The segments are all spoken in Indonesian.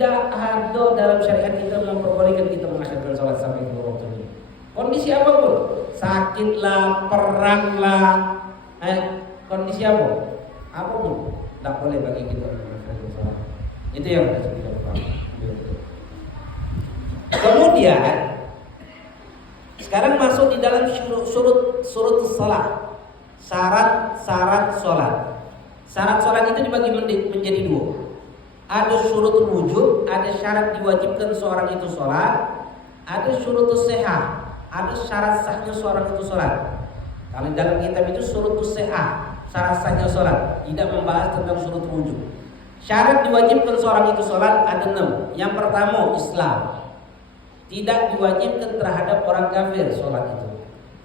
tidak ada dalam syariat kita memperbolehkan kita mengakhirkan sholat sampai dua waktu ini. Kondisi apapun, sakitlah, peranglah, kondisi apapun, tidak boleh bagi kita mengakhirkan sholat. Itu yang harus kita pahami. Kemudian sekarang masuk di dalam surut salat. Syarat sholat. Syarat sholat itu dibagi menjadi dua. Ada syurutul wujub, ada syarat diwajibkan seorang itu sholat. Ada syurutus sihah, ada syarat sahnya seorang itu sholat. Kalau dalam kitab itu syurutus sihah, syarat sahnya sholat, tidak membahas tentang syurutul wujub. Syarat diwajibkan seorang itu sholat ada 6. Yang pertama Islam. Tidak diwajibkan terhadap orang kafir sholat itu,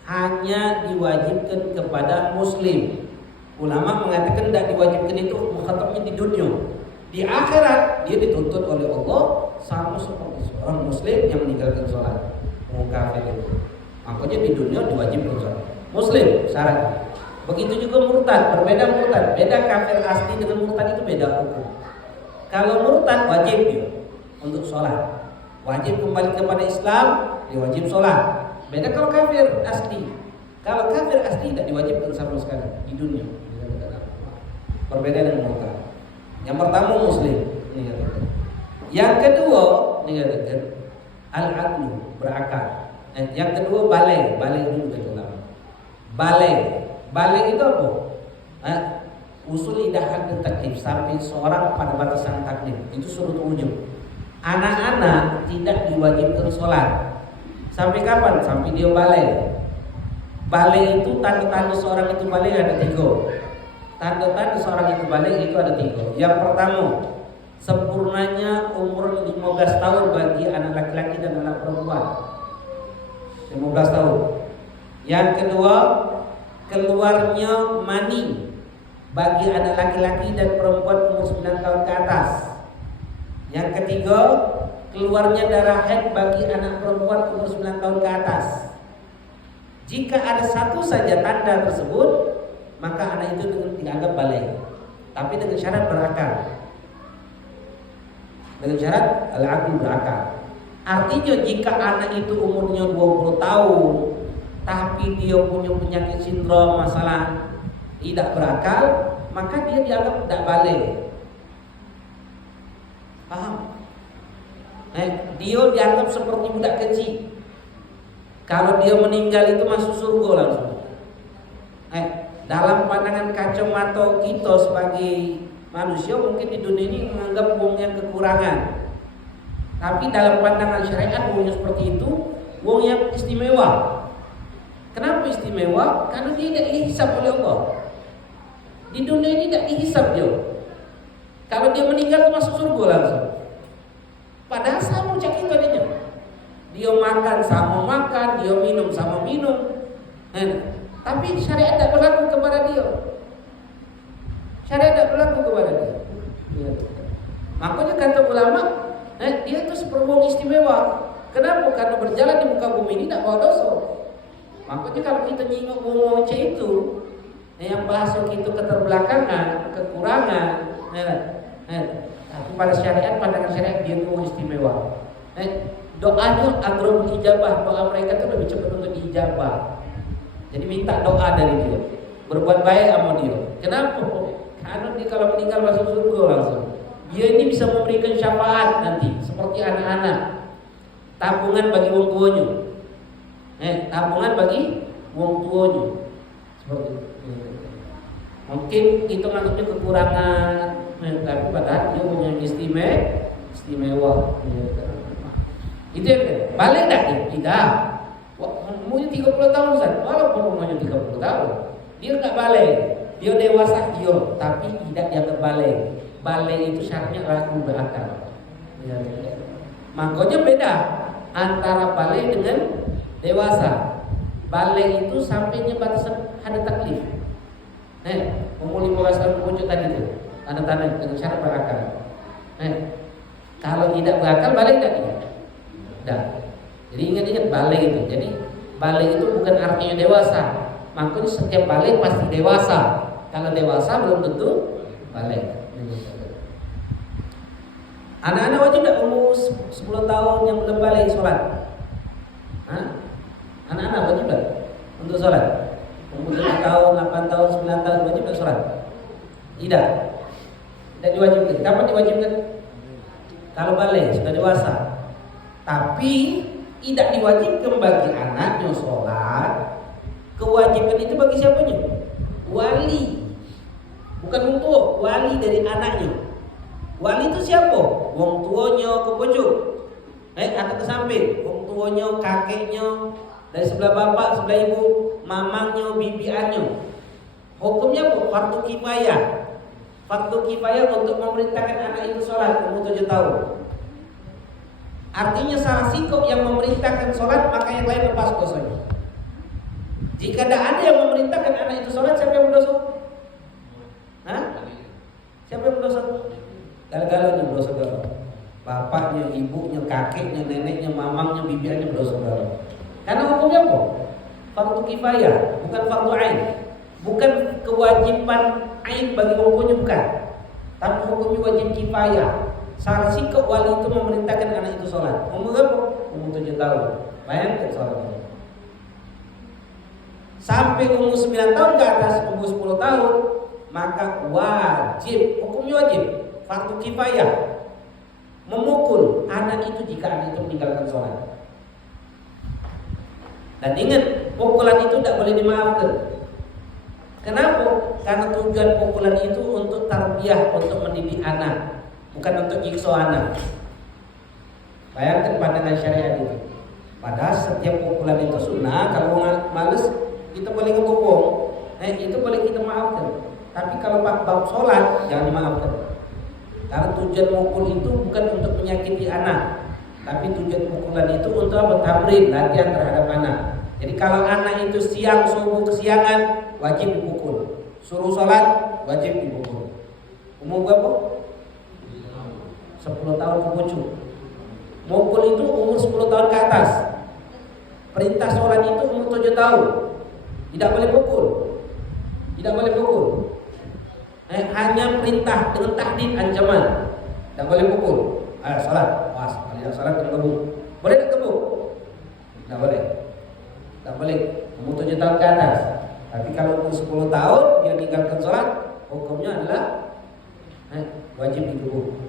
hanya diwajibkan kepada muslim. Ulama mengatakan tidak diwajibkan itu mukhatabnya di dunia. Di akhirat dia dituntut oleh Allah sama seperti seorang muslim yang meninggalkan sholat. Orang kafir itu, makanya di dunia diwajibkan sholat. Muslim syaratnya. Begitu juga murtad, berbeda murtad. Beda kafir asli dengan murtad itu beda hukum. Kalau murtad wajib dia untuk sholat, wajib kembali kepada Islam, dia wajib sholat. Beda kalau kafir asli. Kalau kafir asli tidak diwajibkan sama sekali di dunia. Berbeda dengan murtad. Yang pertama muslim, yang kedua al-aqlu, berakal. Yang kedua baligh dulu kata ulama. Baligh itu apa? Usul idahan dan taklif, sampai seorang pada batasan taklif. Itu surut wujub. Anak-anak tidak diwajibkan sholat. Sampai kapan? Sampai dia baligh. Baligh itu tanda-tanda seorang itu baligh ada 3. Tanda-tanda seorang itu baligh itu ada 3. Yang pertama, sempurnanya umur 15 tahun bagi anak laki-laki dan anak perempuan. 15 tahun. Yang kedua, keluarnya mani bagi anak laki-laki dan perempuan umur 9 tahun ke atas. Yang ketiga, keluarnya darah haid bagi anak perempuan umur 9 tahun ke atas. Jika ada satu saja tanda tersebut, maka anak itu dianggap baligh. Tapi dengan syarat berakal. Dengan syarat al-aql, berakal. Artinya jika anak itu umurnya 20 tahun tapi dia punya penyakit sindrom, masalah tidak berakal, maka dia dianggap tidak baligh. Paham? Dia dianggap seperti budak kecil. Kalau dia meninggal itu masuk surga langsung. Dalam pandangan kacamata kita sebagai manusia, mungkin di dunia ini menganggap wong yang kekurangan. Tapi dalam pandangan syariat wong yang seperti itu wong yang istimewa. Kenapa istimewa? Karena dia tidak dihisab oleh Allah. Di dunia ini tidak dihisab dia. Kalau dia meninggal masuk surga langsung. Padahal sama cak kita dia. Dia makan sama makan, dia minum sama minum. Tapi syariat tidak berlaku kepada dia. Syariat tidak berlaku kepada dia. Makanya kata ulama, dia itu seperti wong istimewa. Kenapa? Karena berjalan di muka bumi ini tidak bawa dosa. Makanya kalau kita nyingok wong itu, yang bahasa kita keterbelakangan, kekurangan, tapi pada syariat, pandangan syariat dia itu istimewa. Doanya agrobul ijabah, doa mereka itu lebih cepat untuk diijabah. Jadi minta doa dari dia, berbuat baik sama dia. Kenapa? Karena dia kalau meninggal masuk surga langsung. Dia ini bisa memberikan syafaat nanti, seperti anak-anak. Tabungan bagi wong tuanya. Tabungan bagi wong tuanya. Seperti itu. Mungkin itu maksudnya kekurangan, tapi padahal dia punya istimewa. Itu yang balik enggak? Tidak. Umurnya 30 tahun Ustaz. Walaupun umurnya 30 tahun, dia enggak balik. Dia dewasa dia, tapi tidak dianggap balik. Balik itu syaratnya laku berakal. Makanya beda antara balik dengan dewasa. Balik itu sampainya batasan ada taklif. Umur 15 tahun muncul tadi itu tanda-tanda dengan syarat berakal. Kalau tidak berakal balik enggak dia? Tidak. Jadi ingat-ingat balik itu. Jadi balik itu bukan artinya dewasa. Makanya setiap balik pasti dewasa. Kalau dewasa belum tentu balik. Anak-anak wajib tidak umur 10 tahun yang belum balik sholat? Hah? Anak-anak wajib tidak untuk sholat? Umur 7 tahun, 8 tahun, 9 tahun wajib tidak sholat? Tidak. Tidak diwajibkan. Kapan diwajibkan? Kalau balik, sudah dewasa. Tapi tidak diwajibkan bagi anaknya sholat. Kewajiban itu bagi siapanya? Wali. Bukan wong tua, wali dari anaknya. Wali itu siapa? Wong tuanya ke pojok, atau ke samping. Wong tuanya, kakeknya, dari sebelah bapak, sebelah ibu, mamangnya, bibiannya. Hukumnya apa? Fardu kifayah. Fardu kifayah untuk memerintahkan anak itu sholat umur 7 tahun. Artinya salah sikap yang memerintahkan sholat, maka yang lain lepas dosanya. Jika tidak ada yang memerintahkan anak itu sholat, siapa yang berdosa? Hah? Siapa yang berdosa? Galanya berdosa galau. Bapaknya, ibunya, kakeknya, neneknya, mamangnya, bibiannya berdosa galau. Karena hukumnya apa? Fardu kifayah, bukan fardu ain. Bukan kewajiban ain bagi hukumnya, bukan. Tapi hukumnya wajib kifayah. Salah sikap wali itu memerintahkan anak itu sholat. Umur berapa? Umur 7 tahun. Bayangkan sholatnya. Sampai umur 9 tahun ke atas, umur 10 tahun, maka wajib, hukumnya wajib, fardu kifayah, memukul anak itu jika anak itu meninggalkan sholat. Dan ingat, pukulan itu tidak boleh dimaafkan. Kenapa? Karena tujuan pukulan itu untuk tarbiyah, untuk mendidik anak, bukan untuk nyiksa anak. Bayangkan pandangan syariat itu. Padahal setiap pukulan itu sunnah. Kalau males kita boleh ngepukul, itu boleh kita maafkan. Tapi kalau bab sholat jangan dimaafkan. Karena tujuan mukul itu bukan untuk menyakiti anak, tapi tujuan pukulan itu untuk apa? Tamrin, latihan terhadap anak. Jadi kalau anak itu siang, subuh, kesiangan, wajib dipukul. Suruh sholat, wajib dipukul. Umur berapa? 10 tahun ke pucuk. Mukul itu umur 10 tahun ke atas. Perintah sholat itu umur 7 tahun. Tidak boleh pukul. Tidak boleh pukul. Hanya perintah dengan tahdid, ancaman. Tidak boleh pukul. Sholat. Pas, kalau sholat kena gebuk. Boleh tak gebuk? Tidak boleh. Tidak boleh. Umur 7 tahun ke atas. Tapi kalau umur 10 tahun dia meninggalkan sholat, hukumnya adalah wajib digebuk.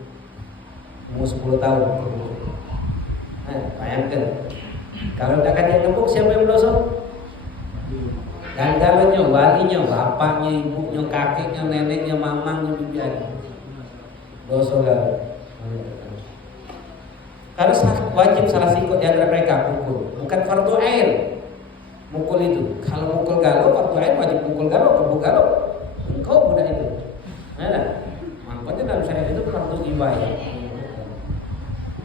Umur 10 tahun. Bayangkan. Kalau tidak kata gebuk, siapa yang berdosa? Galanya, walinya, bapaknya, ibunya, kakeknya, neneknya, mamangnya, bibiannya. Dosa galau. Harus wajib salah sikut di antara mereka pukul. Bukan fardu ain. Mukul itu. Kalau mukul galau, fardu ain wajib mukul galau, gebuk galau. Engkau budak itu. Makanya dalam syariat itu fardu kifayah.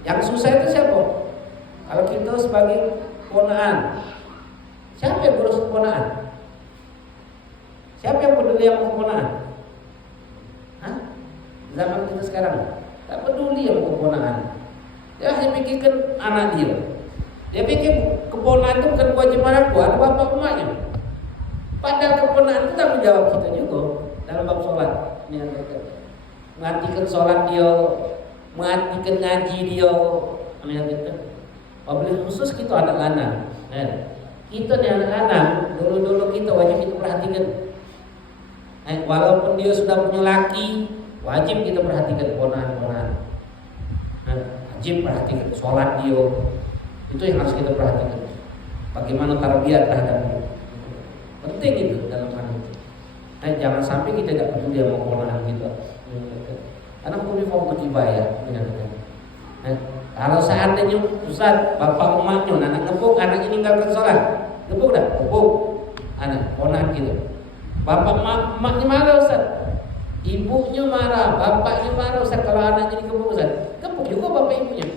Yang susah itu siapa? Kalau kita sebagai ponaan, siapa yang ngurus keponaan? Siapa yang peduli yang keponaan? Zaman kita sekarang tak peduli yang keponaan. Dia hanya pikirkan anak dia. Dia pikir keponaan itu bukan kewajiban aku, ada bapak emaknya. Padahal keponaan itu tanggung jawab kita juga dalam bab sholat. Menghatikan sholat dia, menghatikan ngaji dia. Apabila khusus kita anak anak. Kita ni anak-anak, dulu-dulu kita wajib kita perhatikan. Walaupun dia sudah punya laki, wajib kita perhatikan ponaan-ponaan. Wajib perhatikan sholat dia. Itu yang harus kita perhatikan. Bagaimana tarbiyah terhadap dia. Penting itu dalam hal itu. Jangan sampai kita tidak peduli sama ponaan kita. Karena hukumnya fardu kifayah. Kalau seandainya Ustaz, bapak emaknya, anak ngepuk, anaknya meninggalkan sholat, ngepuk dah, ngepuk anak, ponaan gitu. Bapak emaknya marah Ustaz, ibunya marah, bapaknya marah Ustaz kalau anaknya dikepuk Ustaz, kepuk juga bapak ibunya.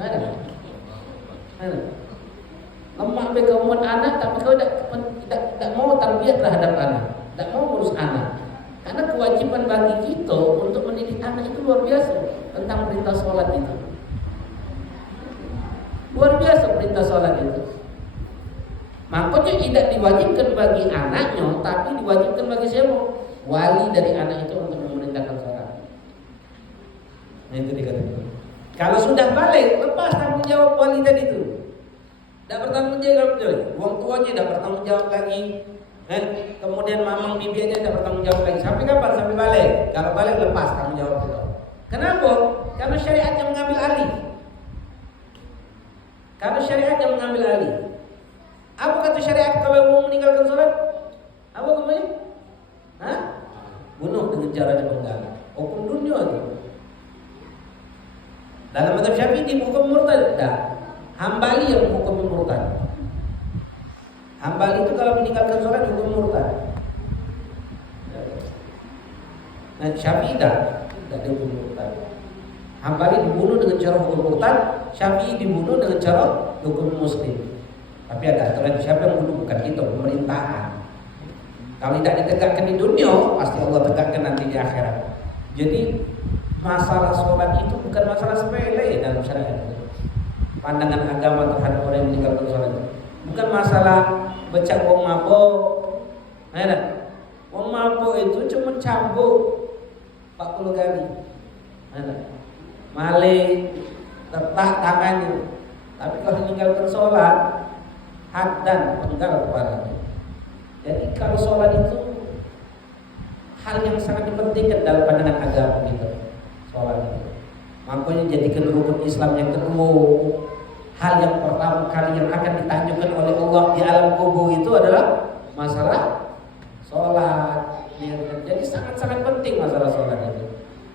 Ada. Emak begawan anak, tapi kau tidak mau tarbiyah terhadap anak, tidak mau urus anak. Karena kewajiban bagi kita untuk mendidik anak itu luar biasa tentang perintah sholat itu. Luar biasa perintah sholat itu. Makanya tidak diwajibkan bagi anaknya, tapi diwajibkan bagi siapa? Wali dari anak itu untuk memerintahkan sholat. Nah, itu dikatakan. Kalau sudah balik, lepas tanggung jawab wali tadi itu. Tidak bertanggung jawab lagi. Uang tuanya tidak bertanggung jawab lagi. Kemudian mamang bibinya tidak bertanggung jawab lagi. Sampai kapan? Sampai balik. Kalau balik lepas tanggung jawab itu. Kenapa? Karena syariat yang mengambil alih. Karena syariat yang mengambil alih. Apa kata syariat kalau mau meninggalkan sholat? Apa namanya? Hah? Bunuh dengan cara dipenggal. Hukum dunia itu. Dalam mazhab Syafi'i dihukum murtad. Tidak. Hambali yang hukum murtad. Hambali itu kalau meninggalkan sholat hukum murtad. Nah, Syafi'i tidak dihukum murtad. Hambali dibunuh dengan cara hukum murtad, Syafi'i dibunuh dengan cara hukum muslim. Tapi ada aturan, siapa yang bunuh? Bukan kita, pemerintahan. Kalau tidak ditegakkan di dunia, pasti Allah tegakkan nanti di akhirat. Jadi masalah sholat itu bukan masalah sepele dalam syariat. Pandangan agama terhadap orang yang meninggalkan sholat bukan masalah becak wong mabok. Wong mabok itu cuma cambuk 40 kali. Malik letak tangannya. Tapi kalau meninggalkan sholat, haddan penggal kepalanya. Jadi kalau sholat itu hal yang sangat dipentingkan dalam pandangan agama kita. Sholat itu makanya jadikan rukun Islam yang kedua. Hal yang pertama kali yang akan ditanyakan oleh Allah di alam kubur itu adalah masalah sholat. Jadi sangat-sangat penting masalah sholat itu.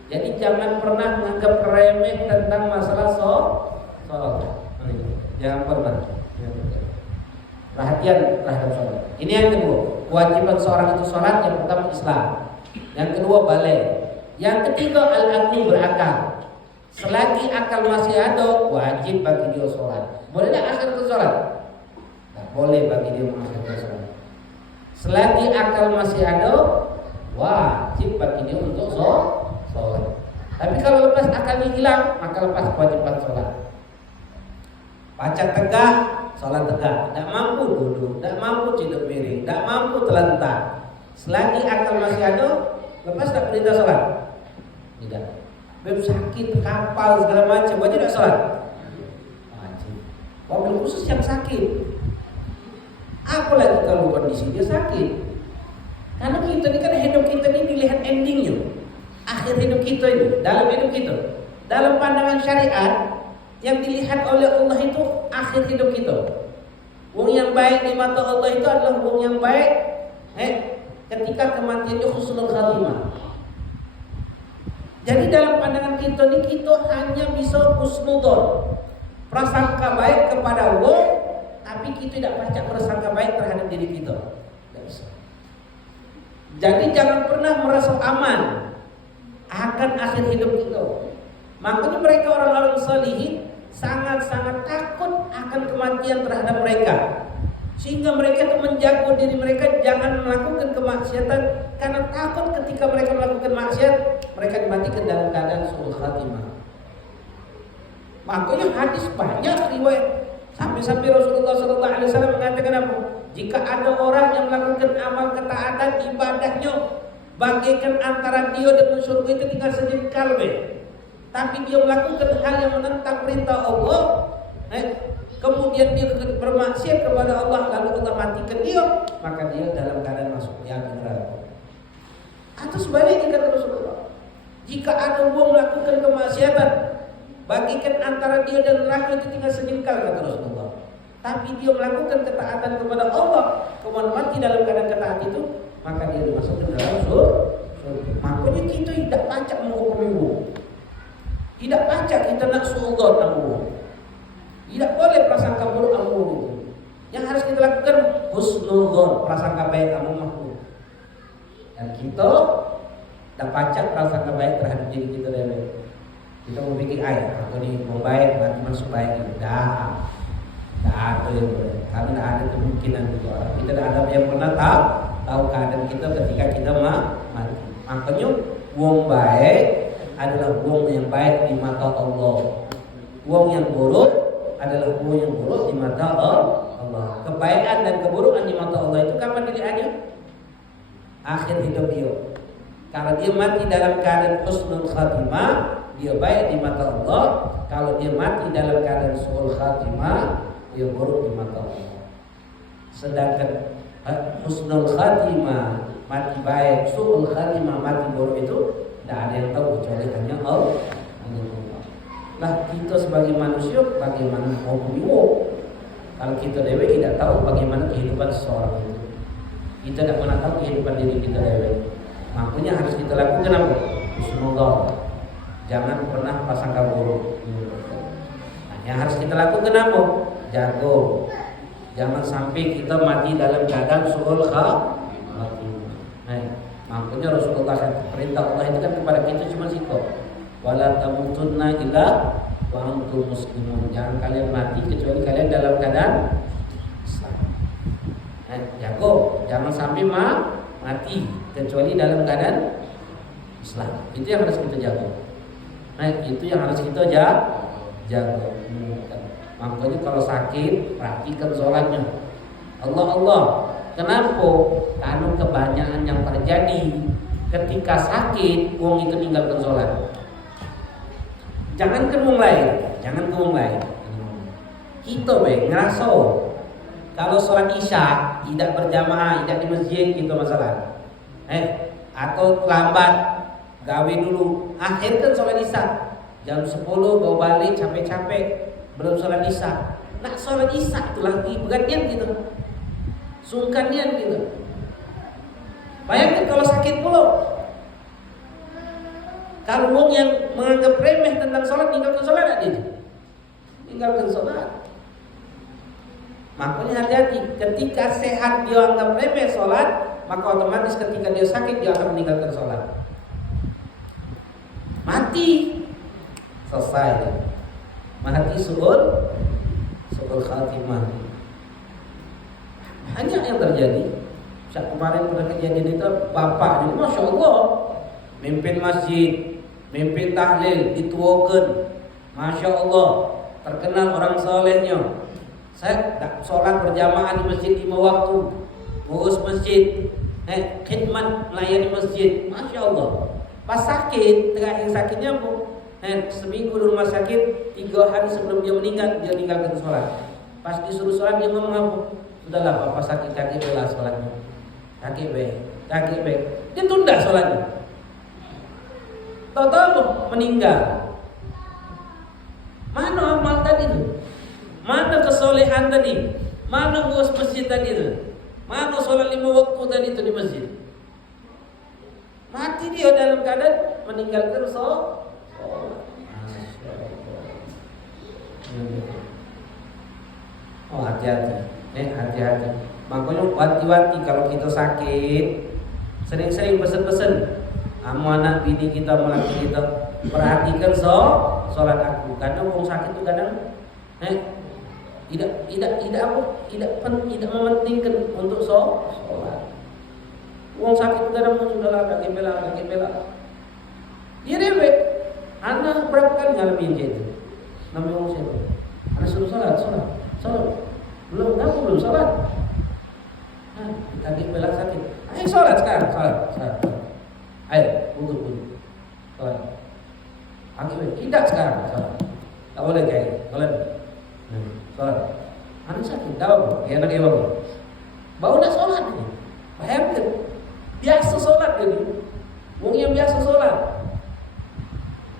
Jadi jangan pernah menganggap remeh tentang masalah sholat. Jangan pernah. Perhatian terhadap sholat. Ini yang kedua, kewajiban seorang itu sholat. Yang pertama Islam, yang kedua balik, yang ketiga al-aqli berakal. Selagi akal masih ada, wajib bagi dia sholat. Boleh tak akhir ke sholat? Tak boleh bagi dia mengakhirkan sholat. Selagi akal masih ada, wajib bagi dia untuk sholat. Tapi kalau lepas akalnya hilang, maka lepas kewajiban sholat. Baca tegak, sholat tegak. Tak mampu duduk, tak mampu tidur miring, tak mampu terlentang. Selagi akal masih ada, lepas tak perintah sholat? Tidak. Beb sakit, kapal segala macam, wajib tak sholat? Wajib. Wabil khusus yang sakit. Apalagi kalau kondisi dia sakit. Karena kita ini kan hidup kita ini dilihat endingnya. Akhir hidup kita ini, dalam hidup kita. Dalam pandangan syariat, yang dilihat oleh Allah itu akhir hidup kita. Wong yang baik di mata Allah itu adalah wong yang baik ketika kematiannya husnul khatimah. Jadi dalam pandangan kita ini kita hanya bisa husnudzon, prasangka baik kepada Allah, tapi kita tidak baca prasangka baik terhadap diri kita. Tidak bisa. Jadi jangan pernah merasa aman akan akhir hidup kita. Makanya mereka orang-orang salihin sangat-sangat takut akan kematian terhadap mereka, sehingga mereka itu menjaga diri mereka jangan melakukan kemaksiatan, karena takut ketika mereka melakukan maksiat mereka dimatikan dalam keadaan suul khatimah. Makanya hadis banyak riwayat sampai Rasulullah SAW mengatakan apa? Jika ada orang yang melakukan amal ketaatan ibadahnya bagaikan antara dia dengan surga itu tinggal sejengkal, tapi dia melakukan hal yang menentang perintah Allah, kemudian dia bermaksiat kepada Allah, lalu Allah matikan dia, maka dia dalam keadaan masuk neraka. Atau sebaliknya kata Rasulullah, jika ada orang melakukan kemaksiatan bagikan antara dia dan neraka itu tinggal sejengkal, kata Rasulullah, tapi dia melakukan ketaatan kepada Allah, kemudian mati dalam keadaan ketaat itu, maka dia dimasukkan dalam surga. Makanya kita tidak pacak menghukumi Allah, tidak pacak kita nak suudzon Allah. Tidak boleh prasangka buruk Allah itu. Yang harus kita lakukan husnudzon, prasangka baik sama makhluk. Dan kita tak pacak prasangka baik terhadap diri kita sendiri. Kita mau bikin ayat, aku ni mau baik, nanti masuk baik ini. Dah ada yang boleh. Karena tidak ada kemungkinan itu. Kita tidak ada yang pernah tahu keadaan kita ketika kita mati. Makanya wong baik adalah wong yang baik di mata Allah. Wong yang buruk adalah wong yang buruk di mata Allah. Kebaikan dan keburukan di mata Allah itu kapan dilihatnya? Akhir hidup dia. Kalau dia mati dalam keadaan husnul khatimah, dia baik di mata Allah. Kalau dia mati dalam keadaan su'ul khatimah, dia buruk di mata Allah. Sedangkan husnul khatimah, mati baik, su'ul khatimah, mati buruk itu tidak ada yang tahu kecuali hanya Allah. Lah kita sebagai manusia bagaimana mau biwo? Kalau kita dewe tidak tahu bagaimana kehidupan seseorang itu. Kita tidak pernah tahu kehidupan diri kita dewe. Makanya harus kita lakukan apa? Husnul. Jangan pernah prasangka buruk. Nah, yang harus kita lakukan apa? Jago. Jangan sampai kita mati dalam keadaan su'ul khatimah. Nah, makanya Rasulullah perintah Allah itu kan kepada kita cuma sikap. Wala tamutunna illa wa antum muslimun. Jangan kalian mati kecuali kalian dalam keadaan Islam. Nah, jago. Jangan sampai mati kecuali dalam keadaan Islam. Itu yang harus kita jago. Nah, itu yang harus kita jaga. Makanya kalau sakit, perhatikan sholatnya. Allah. Kenapa? Karena kebanyakan yang terjadi ketika sakit, wong itu tinggalkan sholat. Jangan ke wong lain. Kita ngerasa kalau sholat isya tidak berjamaah, tidak di masjid, itu masalah. Atau lambat. Gawe dulu, akhirkan sholat isya jam 10 bawa balik capek-capek belum sholat isya. Nak sholat isya itu lagi begatnya gitu, sungkannya gitu. Bayangkan kalau sakit pula. Kalau wong yang menganggap remeh tentang sholat, tinggalkan sholat aja. Tinggalkan sholat. Makanya hati-hati, ketika sehat dia anggap remeh sholat, maka otomatis ketika dia sakit dia akan meninggalkan sholat. Mati selesai. Mati su'ul khatimah. Hanya yang terjadi. Saat kemarin pada kejadian itu bapak ini Masya Allah mimpin masjid, mimpin tahlil, dituakan, Masya Allah terkenal orang solehnya. Saya sholat berjamaah di masjid 5 waktu, ngurus masjid, khidmat melayani masjid, Masya Allah. Pas sakit, terakhir sakitnya bu, seminggu di rumah sakit, 3 hari sebelum dia meninggal, dia meninggalkan sholat. Pas disuruh sholat dia ngomong apa? Sudahlah, papa sakit kaki bela sholatnya, kaki baik, dia tunda sholatnya. Tahu meninggal. Mana amal tadi itu? Mana kesolehan tadi? Mana ngurus masjid tadi itu? Mana sholat 5 waktu tadi itu di masjid? Mati dia dalam keadaan meninggalkan sholat. Oh hati-hati, hati-hati. Makanya wanti-wanti kalau kita sakit, sering-sering pesen-pesen sama anak bini kita, melaki kita, perhatikan sholat aku. Karena orang sakit itu kadang tidak mementingkan untuk sholat. Uang sakit kadang sudahlah kaki bela. Dia dewek. Anak berapa kali ngalamin itu? Namanya orang siapa? Anak suruh sholat. Belum sholat. Kaki bela sakit. Ayo sholat sekarang, sholat. Ayo, wudhu. Sholat. Kaki bela, tidak sekarang, sholat. Tak boleh kayak, boleh. Sholat. Anak sakit, tak apa? Ya anak ibu. Baru nak sholat ni. Bayangkan. Biasa sholat jadi, wong yang biasa sholat,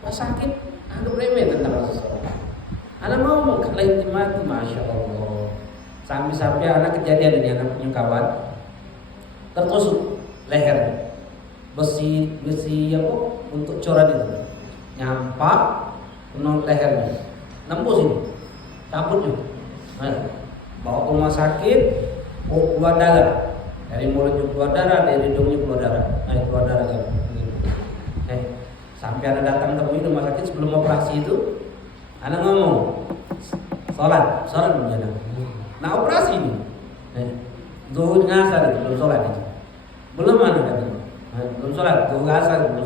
pas sakit, anggap remeh tentang rasa sholat. Anak ngomong kalau itu mati, Masya Allah. Sampai anak kejadian ini, anak punya kawan tertusuk leher, besi apa untuk coran itu, nyampak kena lehernya, nembus ini, cabutnya, bawa ke rumah sakit, keluar darah. Dari mulutnya keluar darah, dari hidungnya keluar darah, keluar darah kan. Sampai anak datang ke rumah sakit sebelum operasi itu, anak ngomong, sholat menjadi. Nah operasi ini, zuhur ngasar itu belum sholat itu, belum ada katanya, belum sholat, zuhur ngasar belum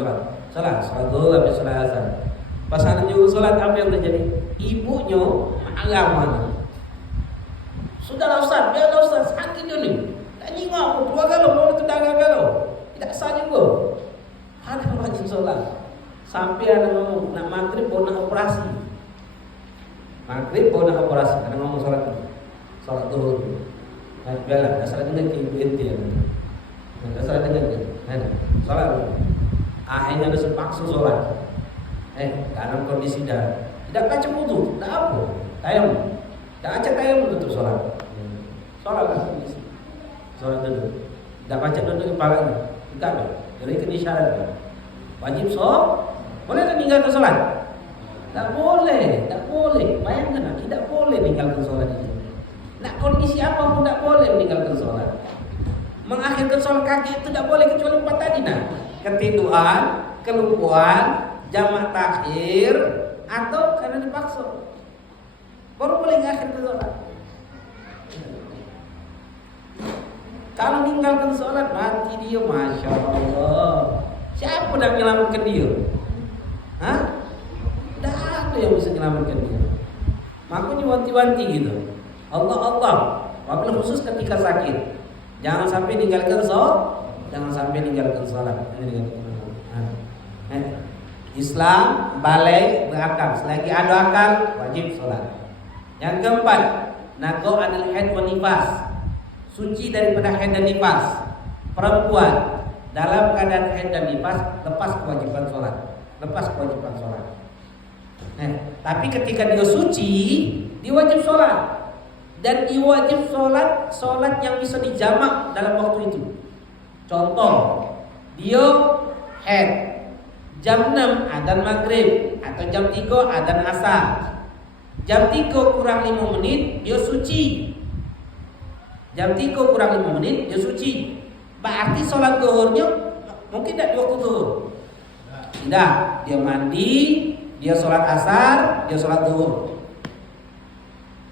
sholat zuhur habis sholat asar. Pas anak juga sholat apa yang terjadi? Ibunya agama. Sudahlah Ustaz, biarlah Ustaz, sakit ini. Tak nyingok, keluarga lo, mau tetangga lo. Tidak sah juga. Anak rajin sholat. Sampai ada ngomong, nak maghrib mau nak operasi. Maghrib mau nak operasi, ada ngomong sholat zuhur. Nah, biarlah, dasar dengan ke ibu ente ya. Dasar dengan ke, sholat. Akhirnya ada sepaksa sholat. Dalam kondisi tidak baca wudu, tidak apa, tayamum, tidak baca tayamum untuk sholat. Sholat kan kondisi, sholat duduk, tidak baca duduk kepalanya, tidak apa, jadi ini syarat. Wajib sholat, boleh tak meninggalkan sholat? Tak boleh, tak boleh. Bayangkan, tidak boleh meninggalkan sholat itu. Nak kondisi apa pun tak boleh meninggalkan sholat. Mengakhirkan sholat kaki itu tidak boleh kecuali 4 tadi nah. Ketiduran, kelumpuhan, jamak takhir, atau karena dipaksa. Baru boleh mengakhirkan sholat. Kalau meninggalkan sholat mati dia, masya Allah. Siapa nak menyelamatkan dia? Tidak ada yang bisa menyelamatkan dia. Makanya wanti-wanti gitu. Allah, wabil khusus ketika sakit, jangan sampai meninggalkan sholat, jangan sampai meninggalkan sholat. Islam balai berakal, selagi ada akal wajib sholat. Yang keempat, nago anil haid wa nifas, suci daripada haid dan nifas. Perempuan dalam keadaan haid dan nifas lepas kewajiban sholat, tapi ketika dia suci, dia wajib sholat. Dan dia wajib sholat yang bisa dijamak dalam waktu itu. Contoh, dia haid, jam 6 adzan maghrib, atau jam 3 adzan asar. Jam 3 kurang 5 menit dia suci. Jam 3 kurang 5 menit dia suci. Berarti sholat zuhurnya mungkin tidak di waktu zuhur. Tidak, dia mandi, dia sholat asar, dia sholat zuhur.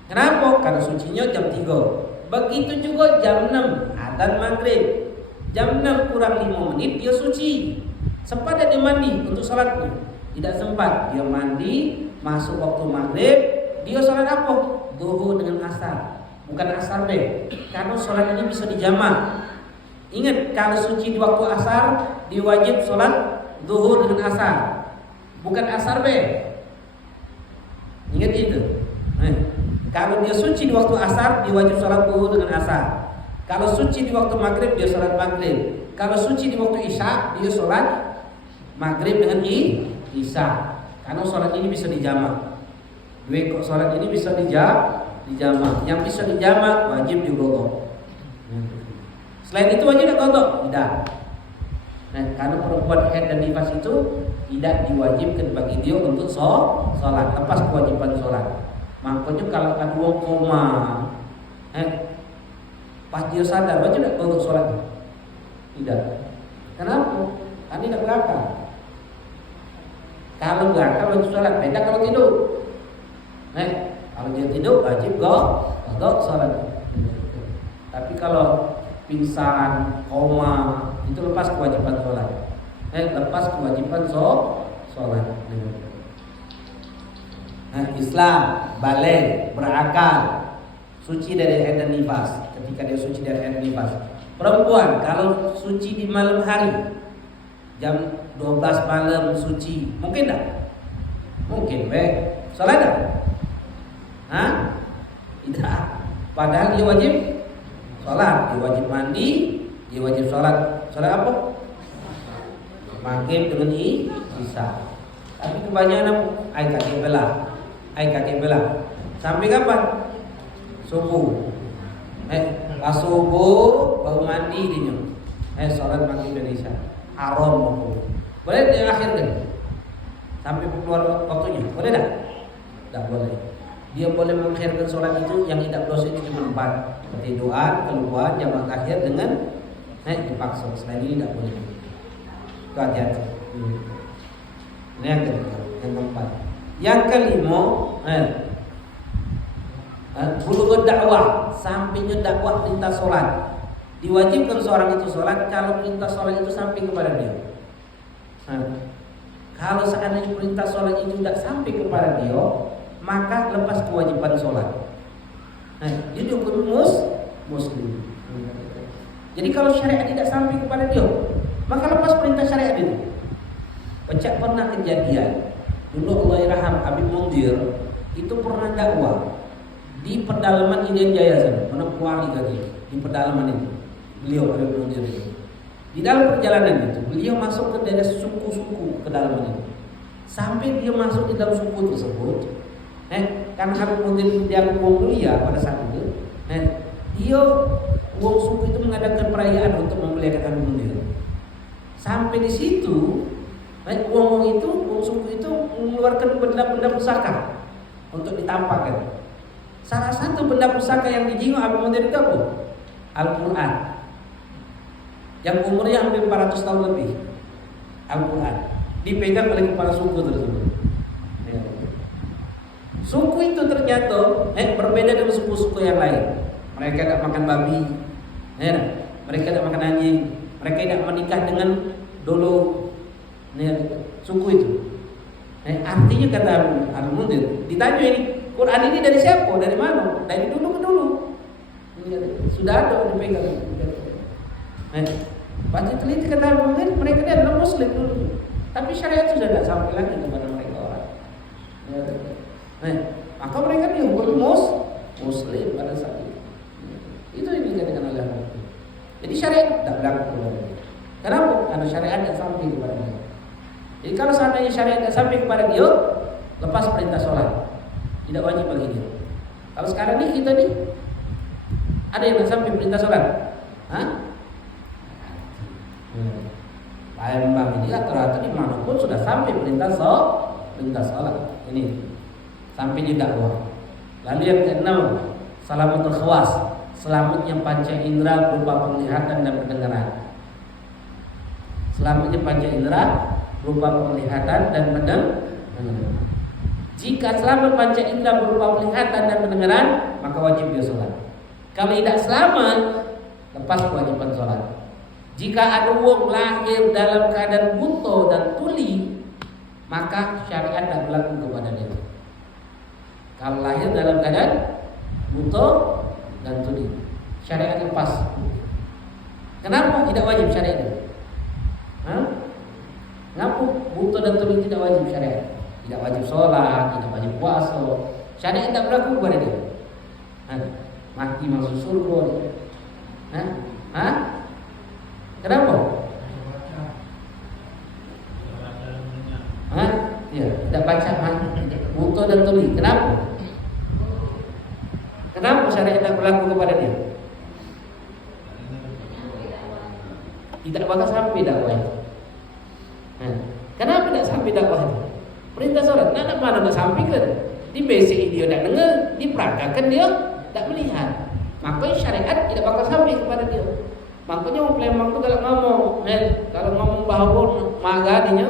Kenapa? Karena sucinya jam 3. Begitu juga jam 6 adzan maghrib. Jam 6 kurang 5 menit dia suci. Sempat dia mandi untuk sholatnya? Tidak sempat. Dia mandi, masuk waktu maghrib, dia sholat apa? Zuhur dengan asar. Bukan asar B. Karena sholat ini bisa dijamak. Ingat, kalau suci di waktu asar, dia wajib sholat zuhur dengan asar. Bukan asar B. Ingat itu. Kalau dia suci di waktu asar, dia wajib sholat zuhur dengan asar. Kalau suci di waktu maghrib, dia sholat maghrib. Kalau suci di waktu isya, dia sholat maghrib dengan isya. Karena sholat ini bisa dijamak. Kok sholat ini bisa dijamak. Yang bisa dijamak wajib digodok. Selain itu wajib tidak godok? Tidak. Karena perempuan haid dan nifas itu tidak diwajibkan bagi dia untuk sholat, lepas kewajiban sholat. Makanya kalau ada koma, pas dia sadar wajib tidak untuk sholat? Tidak. Kenapa? Kan tidak berakal. Kalau berakal wajib sholat. Beda kalau tidur. Kalau dia tidur wajib godok sholat. Tapi kalau pingsan, koma, itu lepas kewajiban sholat. Lepas kewajiban sholat. Islam balik berakal, suci dari haid dan nifas. Ketika dia suci dari haid dan nifas. Perempuan kalau suci di malam hari, jam 12 malam suci, mungkin tak? Mungkin, sholat tak? Tidak. Padahal dia wajib sholat, dia wajib mandi, dia wajib sholat. Sholat apa? Maghrib dengan isya. Tapi kebanyakan kaki belah. Sampai kapan? Subuh. Pas subuh baru mandi dia. Sholat maghrib dan isya. Haram. Boleh diakhirkan sampai keluar waktunya? Boleh tak? Tak boleh. Dia boleh mengakhirkan sholat itu yang tidak dosa itu cuma 4. Ketiduran, keluar, jamak akhir dengan dipaksa. Selain ini tidak boleh. Itu hati-hati. Ini yang kedua, yang keempat. Yang kelima, bulughud dakwah, sampainya dakwah perintah sholat. Diwajibkan seorang itu sholat kalau perintah sholat itu sampai kepada dia. Kalau seandainya perintah sholat itu tidak sampai kepada dia, maka lepas kewajiban sholat. Dia dihukum muslim. Jadi kalau syariat tidak sampai kepada dia, maka lepas perintah syariat itu. Pecah pernah kejadian. Dulu Allahyarham Habib Mundir itu pernah dakwah di pedalaman Irian Jaya sana, mana kuali tadi di pedalaman itu. Beliau Habib Mundir itu. Di dalam perjalanan itu, beliau masuk ke daerah suku-suku ke dalam itu. Sampai dia masuk di dalam suku tersebut, karena Habib Mundir yang wong mulia pada saat itu, dia wong suku itu mengadakan perayaan untuk memuliakan Habib Mundir. Sampai di situ, wong suku itu mengeluarkan benda-benda pusaka untuk ditampakkan. Salah satu benda pusaka yang dijingok Habib Mundir itu apa? Al-Quran, yang umurnya hampir 400 tahun lebih. Al-Quran dipegang oleh kepala suku tersebut. Suku itu ternyata berbeda dengan suku-suku yang lain. Mereka tidak makan babi, mereka tidak makan anjing, mereka tidak menikah dengan dulu suku itu. Artinya kata Habib Mundir, ditanya ini Quran ini dari siapa? Dari mana? Dari dulu ke dulu. Sudah ada dipegang. Baca teliti kata Habib Mundir, mereka ini adalah Muslim dulu. Tapi syariat sudah tidak sampai lagi kepada mereka orang. Maka mereka dihukum Muslim pada saat itu. Itu yang dikatakan oleh Habib Mundir. Jadi syariat tidak berlaku kepada mereka. Kenapa? Karena syariat tidak sampai kepada mereka. Jadi kalau seandainya syariat tidak sampai kepada dia, lepas perintah sholat, tidak wajib bagi dia. Kalau sekarang ini kita nih ada yang tidak sampai perintah sholat, Palembang ini rata-rata dimanapun sudah sampai perintah sholat. Ini sampai di dakwah. Lalu yang keenam, salamatul khawas, selamatnya panca indera berupa penglihatan dan pendengaran. Selamatnya panca indera berupa penglihatan dan pendengaran. Jika selamat panca indera berupa penglihatan dan pendengaran, maka wajib dia sholat. Kalau tidak selamat, lepas kewajiban sholat. Jika ada wong lahir dalam keadaan buta dan tuli, maka syariat tidak berlaku kepada dia. Kalau lahir dalam keadaan buta dan tuli, syariat lepas. Kenapa tidak wajib syariat? Kenapa buta dan tuli tidak wajib syariat? Tidak wajib sholat, tidak wajib puasa. Syariat tidak berlaku kepada dia. Mati masuk surga. Kenapa? Ya, tidak baca buta dan tuli. Kenapa? Kenapa syariat tidak berlaku kepada dia? Tidak bakal sampai dakwah. Kenapa tidak sampai dakwah? Perintah sholat, nak mana tidak sampai kan? Di BCI dia tidak dengar, diperagakan dia tidak melihat. Maka syariat tidak bakal sampai kepada dia. Makanya orang Palembang itu kalau ngomong bahwa magadinya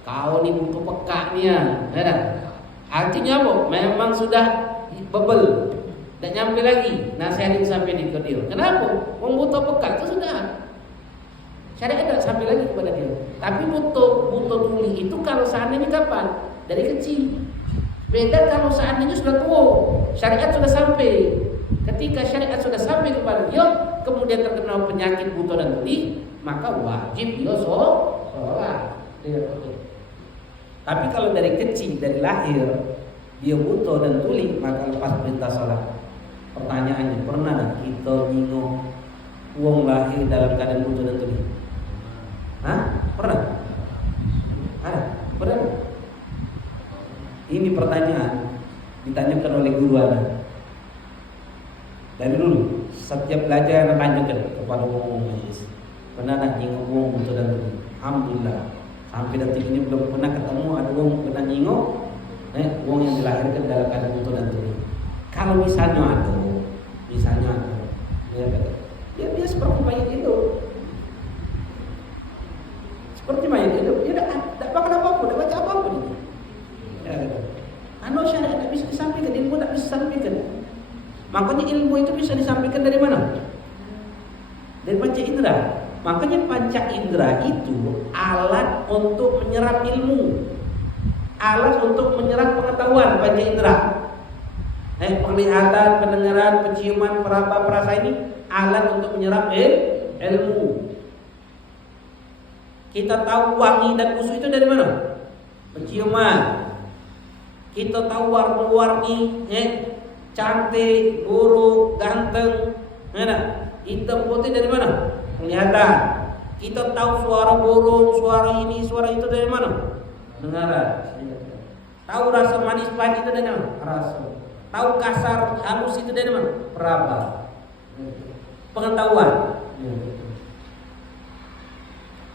kau ni butuh peka niya, artinya apa? Memang sudah bebel, tak nyampe lagi nasihatin sampai di ke dia. Kenapa? Orang butuh peka itu sudah syariat tidak sampai lagi kepada dia. Tapi butuh tuli itu kalau seandainya kapan? Dari kecil. Beda kalau seandainya sudah tua, syariat sudah sampai. Ketika syariat sudah sampai kepada dia, kemudian terkena penyakit buta dan tuli, maka wajib dia sholat. Tapi kalau dari kecil, dari lahir dia buta dan tuli, maka lepas perintah sholat. Pertanyaannya, pernah tak kita nyingok wong lahir dalam keadaan buta dan tuli? Pernah? Ada? Pernah? Ini pertanyaan ditanyakan oleh guru anak. Dari dulu setiap belajar tanyakan kepada wong majlis. Pernah nak nyingok wong buta dan tuli? Alhamdulillah sampai detik ini belum pernah ketemu ada wong pernah nyingok wong yang dilahirkan dalam keadaan buta dan tuli. Kalau misalnya ada, dia seperti mayat hidup. Seperti mayat hidup, dia tidak makan apa-apa, tidak baca apa-apa. Syariat tidak bisa disampaikan, ilmu tidak bisa disampaikan. Makanya ilmu itu bisa disampaikan dari mana? Dari panca indera. Makanya panca indera itu alat untuk menyerap ilmu, alat untuk menyerap pengetahuan. Panca indera, penglihatan, pendengaran, penciuman, peraba, perasa ini alat untuk menyerap ilmu. Kita tahu wangi dan busuk itu dari mana? Penciuman. Kita tahu warna-warni, cantik, buruk, ganteng, hitam putih dari mana? Penglihatan. Kita tahu suara burung, suara ini, suara itu dari mana? Dengaran. Tahu rasa manis pahit itu dari mana? Rasa. Tahu kasar halus itu dari mana? Peraba. Pengetahuan.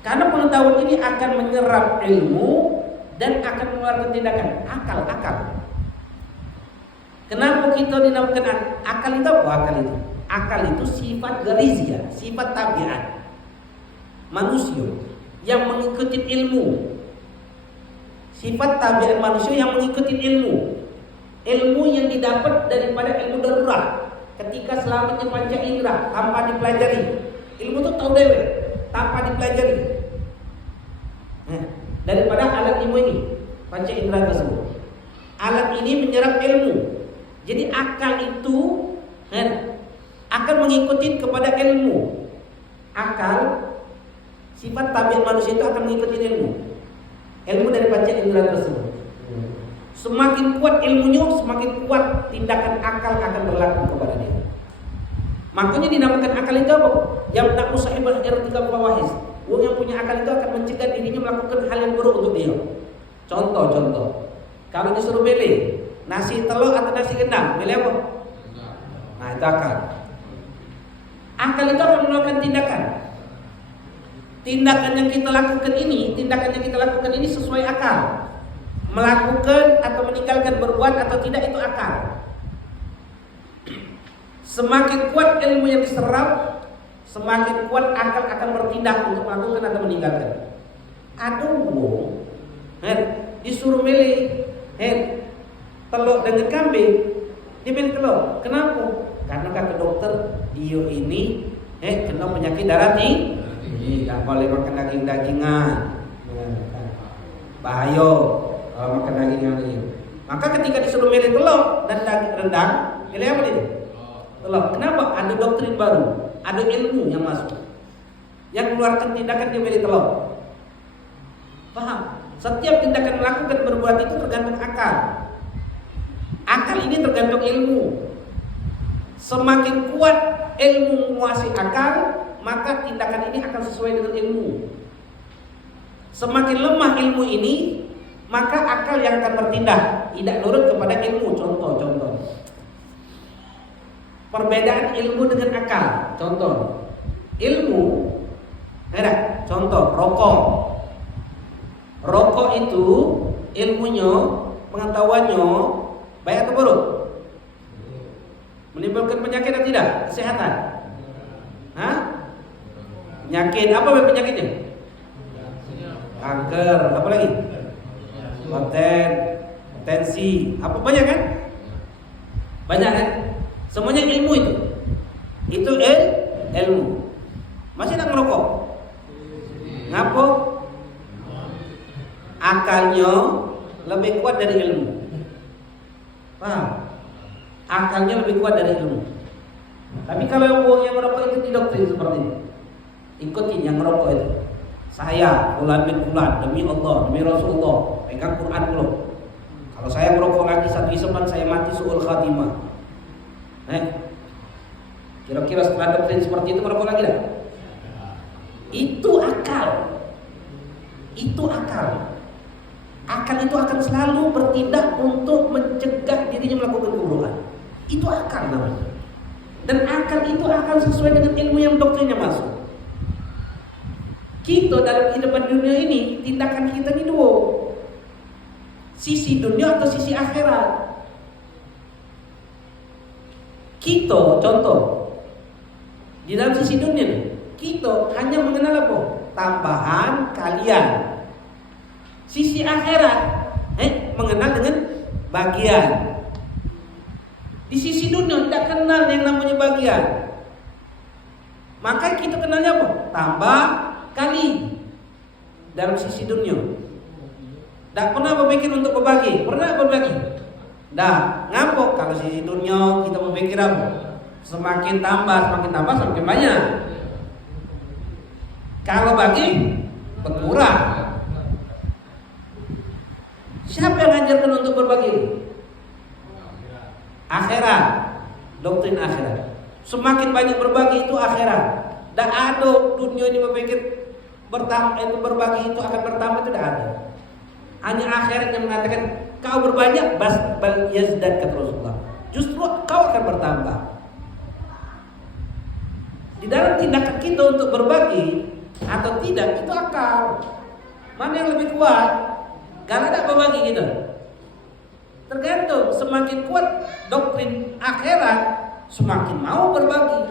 Karena pengetahuan ini akan menyerap ilmu dan akan mengeluarkan tindakan. Akal. Kenapa kita dinamakan akal itu apa? Akal itu sifat garizia, sifat tabiat manusia yang mengikuti ilmu. Sifat tabiat manusia yang mengikuti ilmu. Ilmu yang didapat daripada ilmu darurat. Ketika selamatnya panca indera tanpa dipelajari. Ilmu itu tahu dewe tanpa dipelajari. Daripada alat ilmu ini, panca indera tersebut. Alat ini menyerap ilmu. Jadi akal itu akan mengikuti kepada ilmu. Akal, sifat tabiat manusia itu akan mengikuti ilmu. Ilmu dari panca indera tersebut. Semakin kuat ilmunya, semakin kuat tindakan akal akan berlaku kepada dia. Makanya dinamakan akal itu apa? Yang tak musahibah irtikab fawahis. Orang yang punya akal itu akan mencegah dirinya melakukan hal yang buruk untuk dia. Contoh. Kalau disuruh milih nasi telur atau nasi gendang, milih apa? Nah, itu akal. Akal itu akan melakukan tindakan. Tindakan yang kita lakukan ini sesuai akal. Melakukan atau meninggalkan, berbuat atau tidak, itu akal. Semakin kuat ilmu yang diserap, semakin kuat akal akan bertindak untuk melakukan atau meninggalkan. Aduh, disuruh milih telur dengan kambing, dia milih telur. Kenapa? Karena kata dokter dia ini kena penyakit darah tinggi, tak boleh makan daging-dagingan, bahaya kalau makan daging ini. Maka ketika disuruh milih telur dan daging rendang, milih apa dia? Telur. Kenapa? Ada doktrin baru, ada ilmu yang masuk, yang mengeluarkan tindakan dia milih telur. Paham? Setiap tindakan melakukan berbuat itu tergantung akal. Akal ini tergantung ilmu. Semakin kuat ilmu menguasai akal, maka tindakan ini akan sesuai dengan ilmu. Semakin lemah ilmu ini, maka akal yang akan bertindak, tidak nurut kepada ilmu. Contoh. Perbedaan ilmu dengan akal. Contoh. Ilmu, contoh rokok. Rokok itu ilmunya, pengetahuannya baik atau buruk? Menimbulkan penyakit atau tidak? Kesehatan? Penyakit, apa penyakitnya? Kanker, apa lagi? Tensi, apa banyak kan? Banyak kan? Semuanya ilmu itu. Itu ilmu. Masih tak merokok? Ngapa? Akalnya lebih kuat dari ilmu. Paham? Akalnya lebih kuat dari ilmu. Tapi kalau orang yang merokok itu didoktrin seperti ini, ikutin yang merokok itu. Saya bulan bin bulan, demi Allah, demi Rasulullah, pegang Quran dulu. Kalau saya merokok lagi satu iseman, saya mati su'ul khatimah. Kira-kira setelah doktrin seperti itu merokok lagi dah? Itu akal. Akal itu akan selalu bertindak untuk mencegah dirinya melakukan keburukan. Itu akal namanya. Dan akal itu akan sesuai dengan ilmu yang doktrinnya masuk. Kita dalam kehidupan dunia ini, tindakan kita ini dua. Sisi dunia atau sisi akhirat. Kita, contoh, di dalam sisi dunia, kita hanya mengenal apa? Tambahan kalian. Sisi akhirat, mengenal dengan bagian. Di sisi dunia tidak kenal yang namanya bagian. Maka kita kenalnya apa? Tambah kali. Dalam sisi dunia tidak pernah berpikir untuk berbagi. Pernah berbagi? Dah, ngapok kalau sisi dunia kita berpikir apa? Semakin tambah, semakin banyak. Kalau bagi, berkurang. Siapa yang ngajarkan untuk berbagi? Akhirat, doktrin akhirat. Semakin banyak berbagi itu akhirat. Tak ada dunia ini berpikir itu berbagi itu akan bertambah, itu tidak ada. Hanya akhirat yang mengatakan kau berbanyak bal yazdad, kata Rasulullah. Justru kau akan bertambah. Di dalam tindakan kita untuk berbagi atau tidak itu akal. Mana yang lebih kuat? Kalau tidak berbagi gitu. Tergantung, semakin kuat doktrin akhirat, semakin mau berbagi.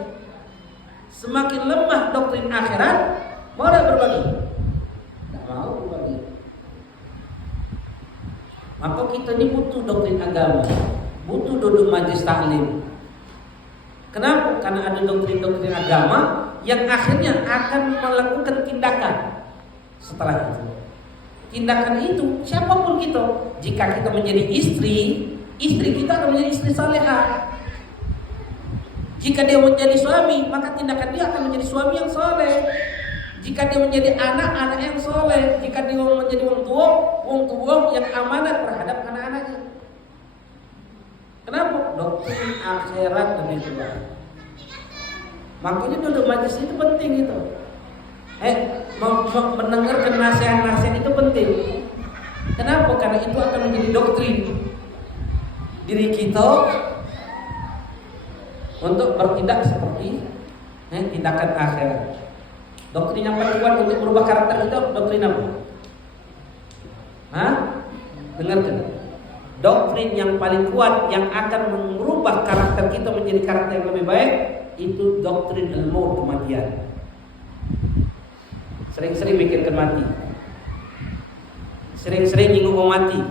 Semakin lemah doktrin akhirat, mau tidak berbagi? Tidak mau berbagi. Maka kita ini butuh doktrin agama, butuh duduk majlis taklim. Kenapa? Karena ada doktrin-doktrin agama yang akhirnya akan melakukan tindakan setelah itu. Tindakan itu siapapun kita, jika kita menjadi istri kita akan menjadi istri salehah. Jika dia menjadi suami, maka tindakan dia akan menjadi suami yang soleh. Jika dia menjadi anak yang soleh. Jika dia menjadi wong tua yang amanat terhadap anak-anaknya. Kenapa? Doktrin akhirat lebih kuat. Makanya duduk majlis itu penting itu. Mendengarkan nasihat-nasihat itu penting. Kenapa? Karena itu akan menjadi doktrin diri kita untuk bertindak seperti tindakan akhirat. Doktrin yang paling kuat untuk merubah karakter kita doktrin apa? Dengarkan. Doktrin yang paling kuat yang akan merubah karakter kita menjadi karakter yang lebih baik itu doktrin al-maut, kematian. Sering-sering mikirkan mati. Sering-sering nyinggung mati.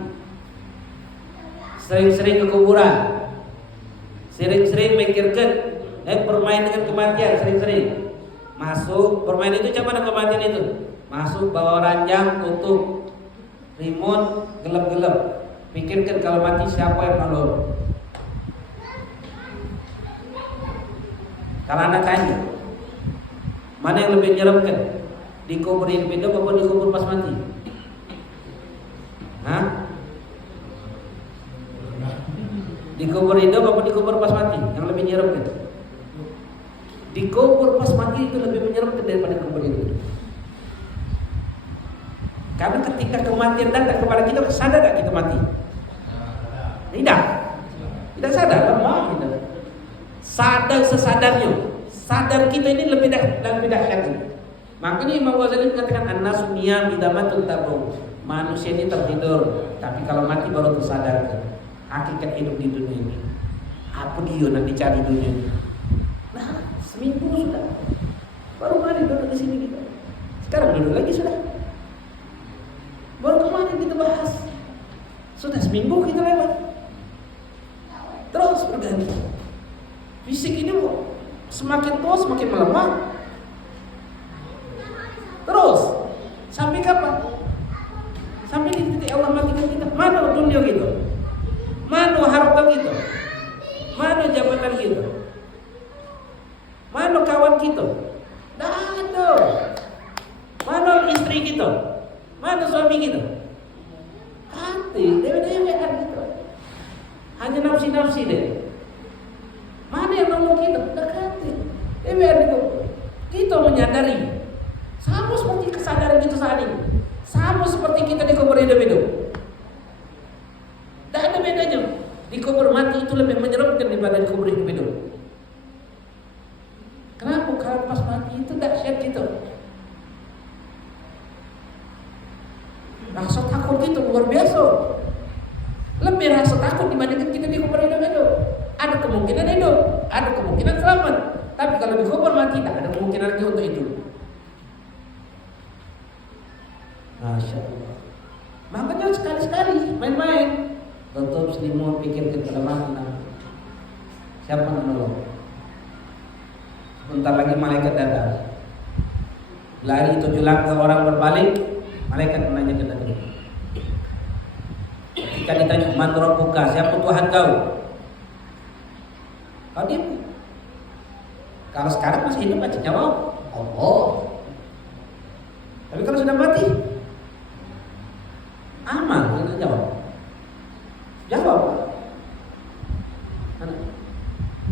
Sering-sering ke kuburan. Sering-sering mikirkan bermain dengan kematian, sering-sering. Masuk, bermain itu macam mana kematian itu? Masuk bawa ranjang, tutup remote, gelap-gelap. Pikirkan kalau mati siapa yang nolong. Kalau anak tanya, mana yang lebih menyeramkan? Dikubur hidup atau dikubur pas mati? Dikubur hidup atau dikubur pas mati? Yang lebih menyeramkan? Dikubur pas mati itu lebih menyeramkan daripada dikubur hidup. Karena ketika kematian datang kepada kita, sadar tak kita mati? Tidak sadar, lemah kita. Sadar sesadarnya. Sadar kita ini lebih dahsyat. Makanya Imam Ghazali mengatakan an-nasu niyam idamatul tabu. Manusia ini tertidur, tapi kalau mati baru tersadarkan hakikat hidup di dunia ini. Apa dia nak dicari dunia ini? Nah, seminggu sudah. Baru kemarin duduk di sini kita. Sekarang duduk lagi sudah. Baru kemarin kita bahas. Sudah seminggu kita lewat. Terus berganti. Fisik ini semakin tua semakin melemah. Terus sampai kapan? Sampai di titik Allah matikan kita. Mana dunia kita? Mana harta kita? Mana jabatan kita? Mana kawan kita? Tidak ada. Mana istri kita? Mana suami kita? Hati, dewe-dewean kita. Hanya nafsi-nafsi deh. Mana yang nolong kita? Dekati. Dewean itu. Kita menyadari. Sama seperti kesadaran kita saat ini. Sama seperti kita dikubur hidup-hidup. Tidak ada bedanya. Dikubur mati itu lebih menyeramkan daripada dikubur hidup-hidup. Kenapa? Kalau pas mati itu dahsyat gitu. Rasa takut itu luar biasa. Lebih rasa takut dibandingkan kita dikubur hidup-hidup. Ada kemungkinan hidup, ada kemungkinan selamat. Tapi kalau dikubur mati tidak ada kemungkinan lagi untuk hidup. Masya Allah. Makanya sekali-sekali main-main. Tentu muslimun pikir ke dalam siapa yang menolong? Sebentar lagi malaikat datang. Lari 7 langkah orang berbalik, malaikat menanya ke datang. Ketika ditanya man rabbuka, siapa Tuhan kau? Kau diam. Kalau sekarang masih hidup aja jawab Allah. Tapi kalau sudah mati, aman. Anda jawab. Jawab.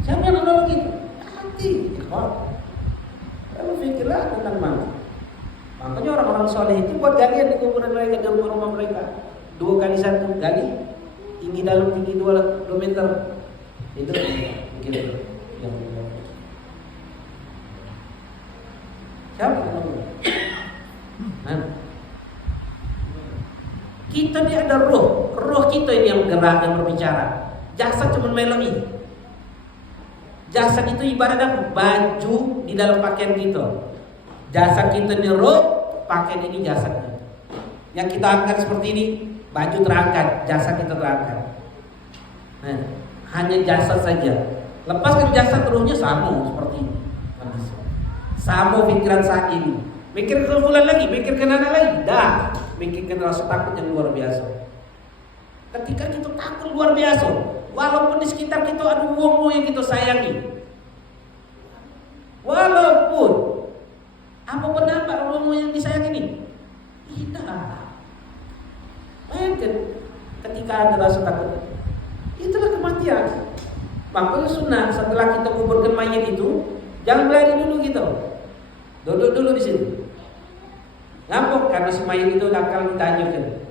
Siapa yang nolong kita? Mati. Kamu pikirlah tentang mati. Makanya orang-orang soleh itu buat galian di kuburan mereka, di rumah mereka. 2 kali 1 gali, tinggi dalam tinggi 2 meter. Itu begitu. Siapa yang nolong? Kita ini ada roh kita ini yang gerak dan berbicara. Jasad cuma melodi. Jasad itu ibaratnya baju di dalam pakaian kita. Jasad kita ini roh, pakaian ini jasadnya. Yang kita angkat seperti ini, baju terangkat, jasad kita terangkat. Nah, hanya jasad saja. Lepaskan jasad, rohnya sama seperti ini. Sama pikiran saat ini. Mikir ke bulan lagi, mikir ke anak lagi, dah. Mikirkan rasa takut yang luar biasa. Ketika kita takut luar biasa, walaupun di sekitar kita ada wong yang kita sayangi, walaupun apa pendapat wong yang disayang ini, tidak. Bayangkan ketika ada rasa takut, itulah kematian. Makanya sunnah setelah kita kuburkan mayat itu, jangan berlari dulu gitu, duduk dulu di situ. Ngapok? Karena si mayat itu nakal ditanyakan.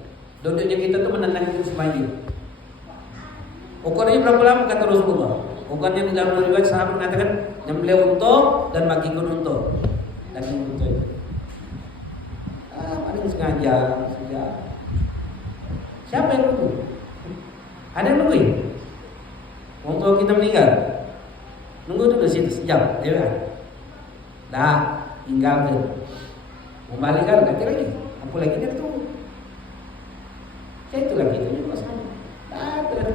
Duduknya kita tuh menenangkan si mayat. Ukurnya berapa lama kata Rasulullah? Ukurnya di dalam riwayat sahabat mengatakan nyembelih unta dan makikan unta. Daging unta itu. Paling sengaja. Siapa yang nunggu? Ada yang nungguin? Untuk kita meninggal. Nunggu dulu situ sejam, ya kan? Dah, tinggalkan. Kembali kan nanti lagi, apa lagi dia tuh? Ya itu lagi itu juga sama. Ada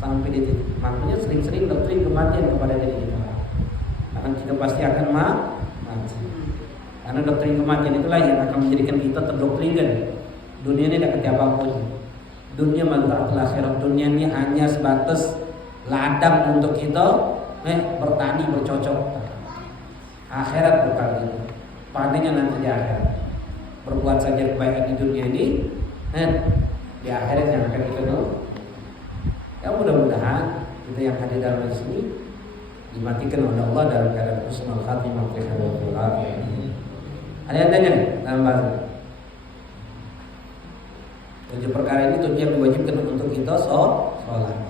sampai di titik. Makanya sering-sering doktrin kematian kepada diri kita. Karena kita pasti akan mati. Karena doktrin kematian itulah yang akan menjadikan kita terdoktrinkan. Dunia ini tidak ketiap apapun. Dunia manfaat akhirat. Dunia ini hanya sebatas ladang untuk kita bertani bercocok. Akhirat bukan. Panenya nanti di akhirat. Berbuat saja kebaikan di dunia ini, di akhirat yang akan kita tahu. Ya mudah-mudahan kita yang hadir dalam sini dimatikan oleh Allah dalam keadaan husnul khatimah fi hadil akhir. Ada yang tanya dalam bahasa? 7 perkara ini 7 yang diwajibkan untuk kita sholat.